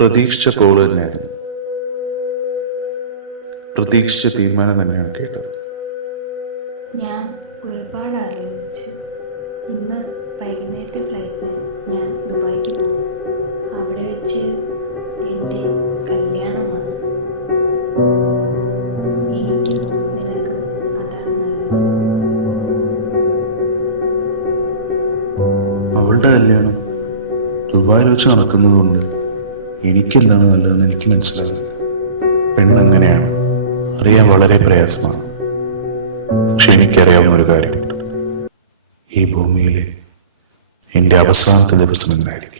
പ്രതീക്ഷിച്ച കോള് തന്നെയായിരുന്നു. പ്രതീക്ഷിച്ച തീരുമാനം തന്നെയാണ് കേട്ടത്. ഞാൻ ഒരുപാട് ആലോചിച്ചു. ഇന്ന് വൈകുന്നേരത്തെ ഫ്ലൈറ്റിന് ഞാൻ ദുബായിക്ക് പോകും. അവിടെ വെച്ച് എൻ്റെ കല്യാണമാണ്. എനിക്കും നിനക്കും അതാണ് നല്ലത്. അവളുടെ കല്യാണം ദുബായിൽ വെച്ച് നടക്കുന്നതുകൊണ്ട് എനിക്കെന്താണ് നല്ലതെന്ന് എനിക്ക് മനസ്സിലാകും. പെണ്ണെങ്ങനെയാണ് അറിയാൻ വളരെ പ്രയാസമാണ്. പക്ഷെ എനിക്കറിയാവുന്ന ഒരു കാര്യമുണ്ട്. ഈ ഭൂമിയിലെ എൻ്റെ അവസാനത്തെ ദിവസം എന്നായിരിക്കും.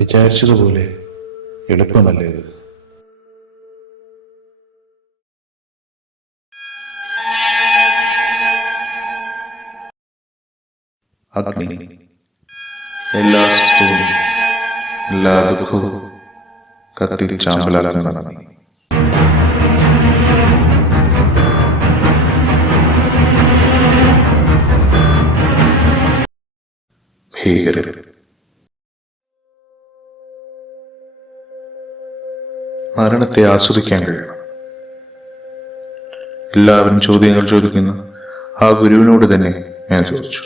വിചാരിച്ചതുപോലെ എളുപ്പമല്ല ഇത്. അഗ്നി എല്ലാ സുഖവും എല്ലാ ദുഃഖവും കത്തിച്ചാമ്പലാക്കുന്ന നന്ദി. ഭീകരർ മരണത്തെ ആസ്വദിക്കാൻ കഴിയണം. എല്ലാവരും ചോദ്യങ്ങൾ ചോദിക്കുന്ന ആ ഗുരുവിനോട് തന്നെ ഞാൻ ചോദിച്ചു,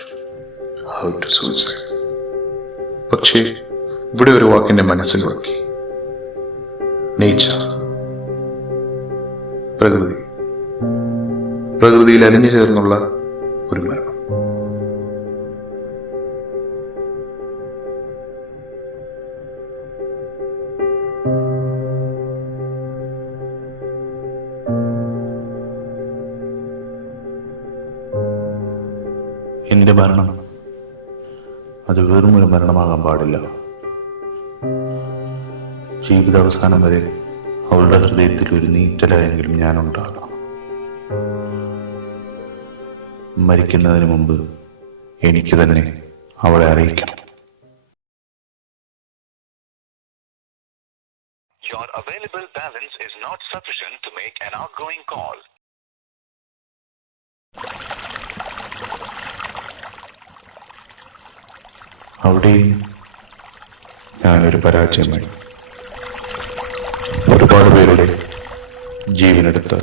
ഹൗ ടു സൂയിസൈഡ്. പക്ഷേ ഇവിടെ ഒരു വാക്കിന്റെ മനസ്സിൽ വക്കി, നേച്ചർ, പ്രകൃതി, പ്രകൃതിയിൽ അലിഞ്ഞു ചേർന്നുള്ള ഒരു മരണം. എൻ്റെ മരണം അത് വെറും ഒരു മരണമാകാൻ പാടില്ല. ജീവിതാവസാനം വരെ അവളുടെ ഹൃദയത്തിൽ ഒരു നീറ്റലായെങ്കിലും ഞാനുണ്ടാകണം. മരിക്കുന്നതിന് മുമ്പ് എനിക്ക് തന്നെ അവളെ അറിയിക്കണം. Your available balance is not sufficient to make an outgoing call. അവിടെയും ഞാനൊരു പരാജയമായി. ഒരുപാട് പേരുടെ ജീവനെടുത്ത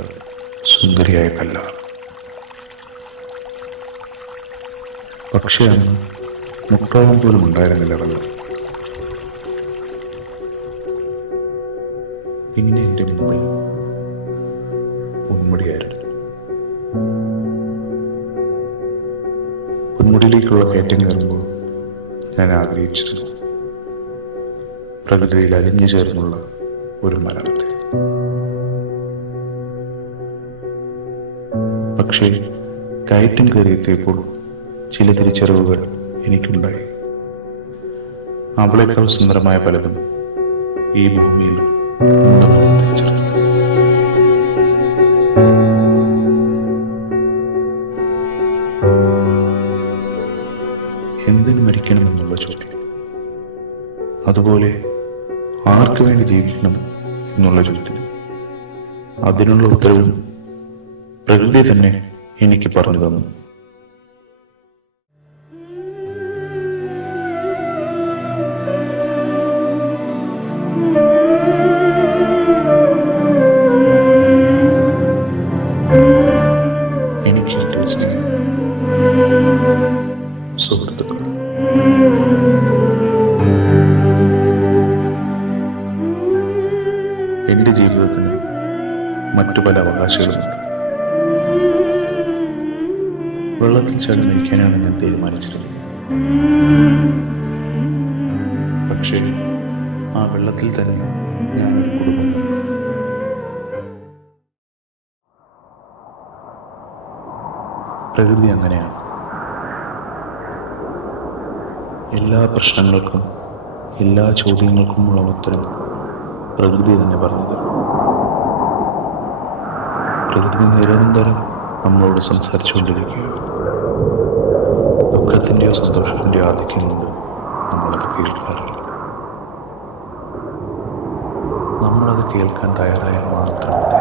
സുന്ദരിയായ കല്ലാണ്. പക്ഷേ അന്ന് മുട്ടോളം പോലും ഉണ്ടായിരുന്നില്ല വെള്ളം. പിന്നെ എൻ്റെ മുമ്പിൽ പൊന്മുടിയായിരുന്നു. പൊന്മുടിയിലേക്കുള്ള കയറ്റം കയറുമ്പോൾ ഞാൻ ആഗ്രഹിച്ചിരുന്നു പ്രകൃതിയിൽ അലിഞ്ഞു ചേർന്നുള്ള ഒരു മരണത്തെ. പക്ഷേ കയറ്റം കയറിയെത്തിയപ്പോൾ ചില തിരിച്ചറിവുകൾ എനിക്കുണ്ടായി. അവളേക്കാൾ സുന്ദരമായ പലതും ഈ ഭൂമിയിൽ ഉണ്ടെന്ന് തിരിച്ചറിഞ്ഞു. എന്തിനു മരിക്കണമെന്നുള്ള ചോദ്യം, അതുപോലെ ആർക്ക് വേണ്ടി ജീവിക്കണം എന്നുള്ള ചോദ്യം, അതിനുള്ള ഉത്തരവും പ്രകൃതി തന്നെ എനിക്ക് പറഞ്ഞു തന്നു. എനിക്ക് കിട്ടിയ സ്നേഹം, സുഹൃത്തുക്കൾ, എൻ്റെ ജീവിതത്തിന് മറ്റു പല അവകാശങ്ങളുമുണ്ട്. വെള്ളത്തിൽ ചാടി മരിക്കാനാണ് ഞാൻ തീരുമാനിച്ചിരുന്നത്. പക്ഷേ ആ വെള്ളത്തിൽ തന്നെ ഞാൻ ഒരു കുടുംബം കണ്ടു. പ്രകൃതി അങ്ങനെയാണ്. എല്ലാ പ്രശ്നങ്ങൾക്കും എല്ലാ ചോദ്യങ്ങൾക്കുമുള്ള ഉത്തരം പ്രകൃതി തന്നെ പറഞ്ഞു തരും. പ്രകൃതി നിരന്തരം നമ്മളോട് സംസാരിച്ചുകൊണ്ടിരിക്കുകയാണ്. ദുഃഖത്തിൻ്റെയോ സന്തോഷത്തിൻ്റെയോ ആധിക്യം കൊണ്ട് നമ്മളത് കേൾക്കാറില്ല. നമ്മളത് കേൾക്കാൻ തയ്യാറായാൽ മാത്രം മതി.